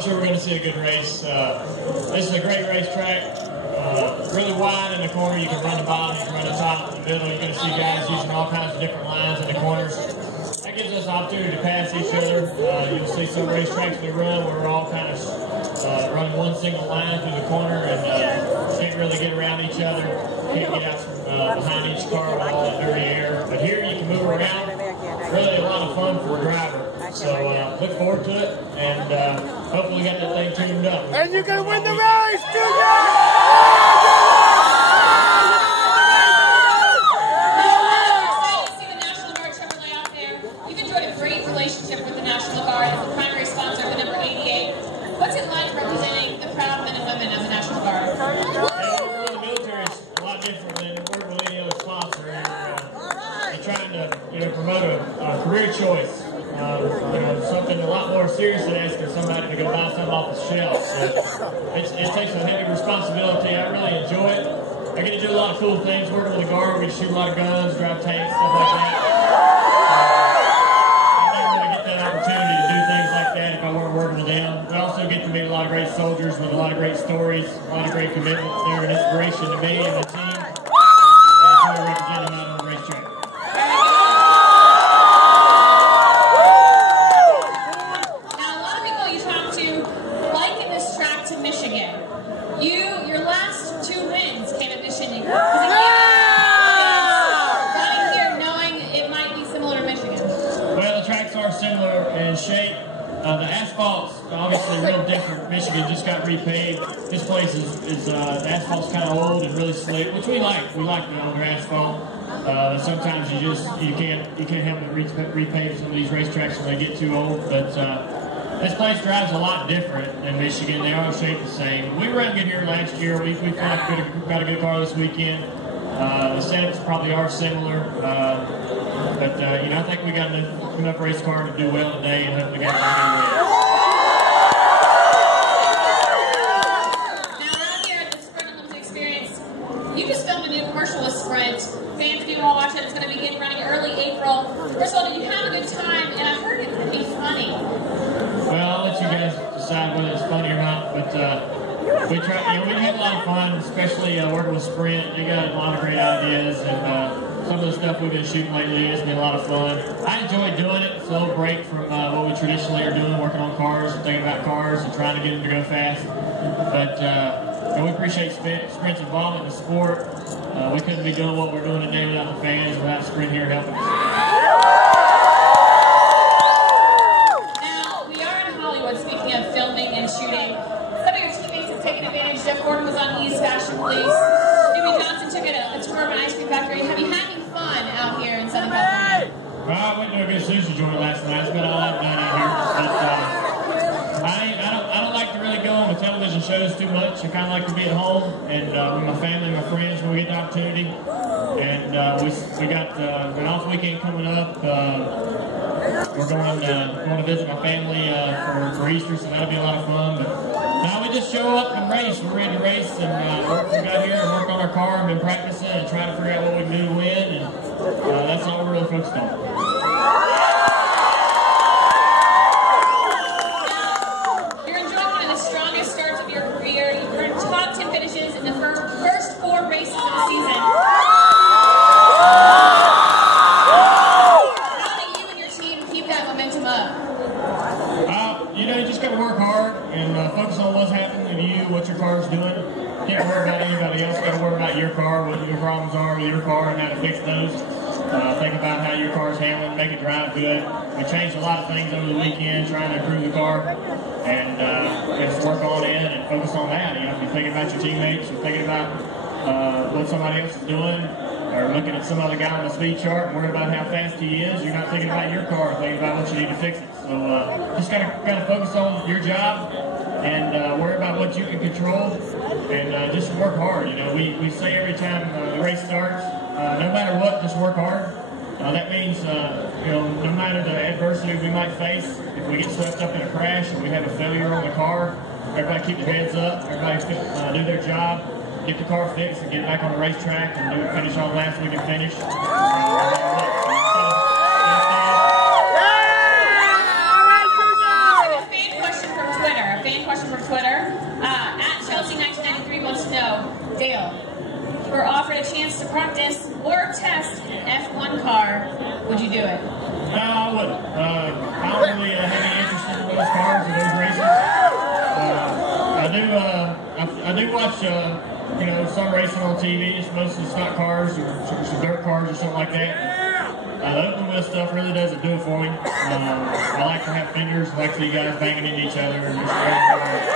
I'm sure we're going to see a good race. This is a great racetrack. Really wide in the corner. You can run the bottom, you can run the top, in the middle. You're going to see guys using all kinds of different lines in the corners. That gives us an opportunity to pass each other. You'll see some racetracks we run where we're all kind of running one single line through the corner and can't really get around each other. Can't get out from behind each car with all that dirty air. But here you can move around. Really a lot of fun for a driver. So look forward to it, and hopefully we got that thing tuned up. And you can win the race, Junior! Relationship with the National Guard as the primary sponsor of the number 88. What's it like representing the proud men and women of the National Guard? Working with the military is a lot different than working with any other sponsor. And, they're trying to promote a career choice. Something a lot more serious than asking somebody to go buy something off the shelf. So it takes a heavy responsibility. I really enjoy it. I get to do a lot of cool things working with the Guard. We shoot a lot of guns, drive tanks, stuff like that. Opportunity to do things like that if I weren't working with them. We also get to meet a lot of great soldiers with a lot of great stories, a lot of great commitments. They're an inspiration to me and the team. I enjoy representing them out on the racetrack. Now, a lot of people you talk to liken this track to Michigan. Your last 2 wins came at Michigan. Running here knowing it might be similar to Michigan. Well, the tracks are similar in shape. The asphalt's obviously real different. Michigan just got repaved. This place the asphalt's kind of old and really slick, which we like. We like the older asphalt. Sometimes you can't help but repave some of these racetracks when they get too old. But this place drives a lot different than Michigan. They are shaped the same. We ran good here last year. We feel like we got a good car this weekend. The setups probably are similar. But I think we got enough race car to do well today, and hopefully got some good wins. Now, out here at the Sprint Unlimited Experience, you just filmed a new commercial with Sprint. Fans, if you want to watch it, it's going to begin running early April. First of all, did you have a good time? And I heard it's going to be funny. Well, I'll let you guys decide whether it's funny or not. But we had a lot of fun, especially working with Sprint. They got a lot of great ideas, and some of the stuff we've been shooting lately has been a lot of fun. I enjoy doing it. It's a little break from what we traditionally are doing, working on cars and thinking about cars and trying to get them to go fast. But we appreciate Sprint's involvement in the sport. We couldn't be doing what we're doing today without the fans, without Sprint here helping us. Now, we are in Hollywood, speaking of filming and shooting. Some of your teammates have taken advantage. Jeff Gordon was on East Fashion Police. Jimmy Johnson took a tour of an ice cream factory. Have you had any fun out here in Southern California? Well, I went to a good sushi joint last night. It's been all I've done out here. But I don't like to really go on the television shows too much. I kind of like to be at home and with my family and my friends when we get the opportunity. And we got an off weekend coming up. We're going to visit my family for Easter, so that'll be a lot of fun. But now we just show up and race. We're ready to race, and we got here and work on our car and been practicing and trying to figure out what we can do to win. And that's all we're really focused on. You're enjoying one of the strongest starts of your career. You've earned top 10 finishes in the first 4 races of the season. How do you and your team keep that momentum up? You just got to work hard and focus on what's happening to you, what your car's doing. Can't worry about anybody else. Got to worry about your car, what your problems are with your car, and how to fix those. Think about how your car's handling, make it drive good. We changed a lot of things over the weekend, trying to improve the car, and just work on it and focus on that. If you're thinking about your teammates, you're thinking about what somebody else is doing, or looking at some other guy on the speed chart and worrying about how fast he is, you're not thinking about your car, thinking about what you need to fix it. So just gotta focus on your job and worry about what you can control, and just work hard. We say every time the race starts, no matter what, just work hard. That means no matter the adversity we might face, if we get swept up in a crash or we have a failure on the car, everybody keep their heads up, everybody do their job, get the car fixed and get back on the racetrack and finish on last we can finish. do watch, you know, some racing on TV. It's mostly stock cars or some dirt cars or something like that. The open wheel stuff really doesn't do it for me. I like to have fingers. I like to see guys banging into each other and just racing cars.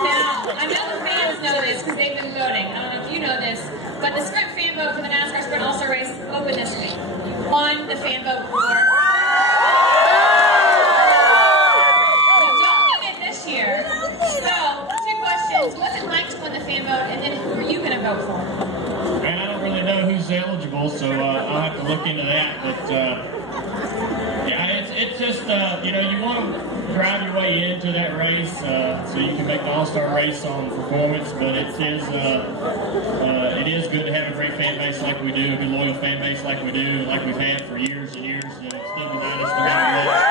Now, I know the fans know this because they've been voting. I don't know if you know this, but the Sprint fan vote for the NASCAR Sprint All-Star Race opened this week. Won the fan vote for. So don't win it this year. So, 2 questions. What's it like to win the fan vote, and then who are you going to vote for? Man, I don't really know who's eligible, so I'll have to look into that. But yeah, it's just you know, you want to drive your way into that race so you can make the All-Star race on performance. But it is good to have a great fan base like we do, a good loyal fan base like we do, like we've had for years and years. Still behind us no matter what.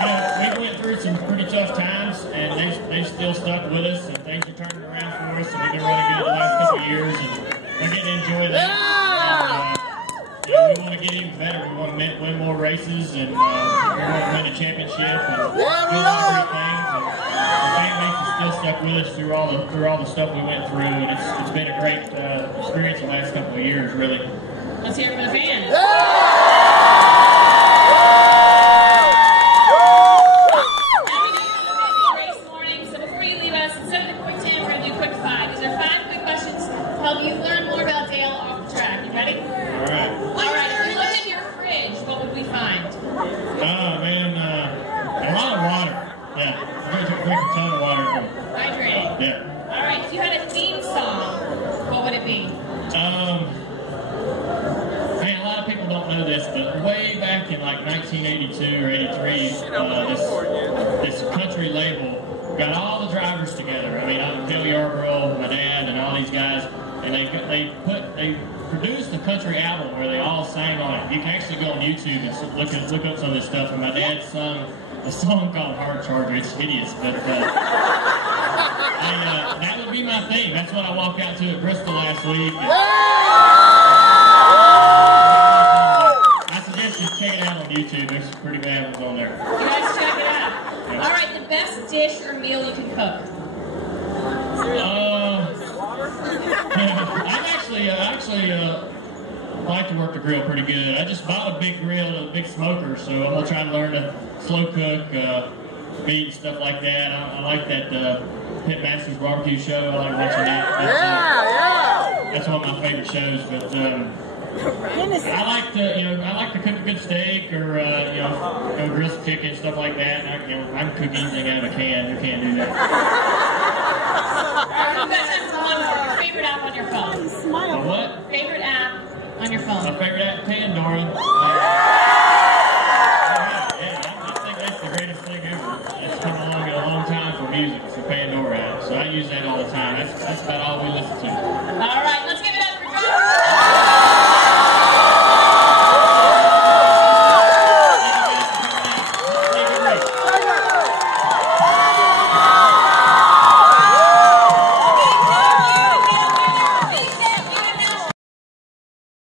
You know, we went through some pretty tough times, and they still stuck with us, and things are turning around for us, and we've been really good the last couple of years, and we're getting to enjoy that. And, you know, we want to get even better. We want to win more races, and we want to win a championship, and do a lot of great things. And the fan base is still stuck with us through all the stuff we went through, and it's been a great experience the last couple of years, really. Let's hear it from the fans. Help you learn more about Dale off the track. You ready? All right. All right. If we looked in your fridge, what would we find? Oh, man, a lot of water. Yeah, I'm going to drink a ton of water. Hydrating. Yeah. All right. If you had a theme song, what would it be? Man, a lot of people don't know this, but way back in like 1982 or 83, this country label got all the drivers together. I mean, I'm Phil Yarborough, my dad, and all these guys, and they produced a country album where they all sang on it. You can actually go on YouTube and look up some of this stuff. And my dad sung a song called Hard Charger. It's hideous, but that would be my theme. That's what I walked out to at Bristol last week. I suggest you check it out on YouTube. There's some pretty bad ones on there. You guys check it out. Yeah. All right. The best dish or meal you can cook? I actually like to work the grill pretty good. I just bought a big grill, a big smoker, so I'm gonna try and learn to slow cook meat and stuff like that. I like that Pitmasters Barbecue show. I like watching that. That's one of my favorite shows. But I like to cook a good steak or grill some chicken, stuff like that. And I can cook anything out of a can. You can't do that. We've got time for one more. Your favorite app on your phone? What? Favorite app on your phone? My favorite app, Pandora. I think that's the greatest thing ever. It's come along in a long time for music. It's the Pandora app. So I use that all the time. That's about all we listen to. All right, let's give it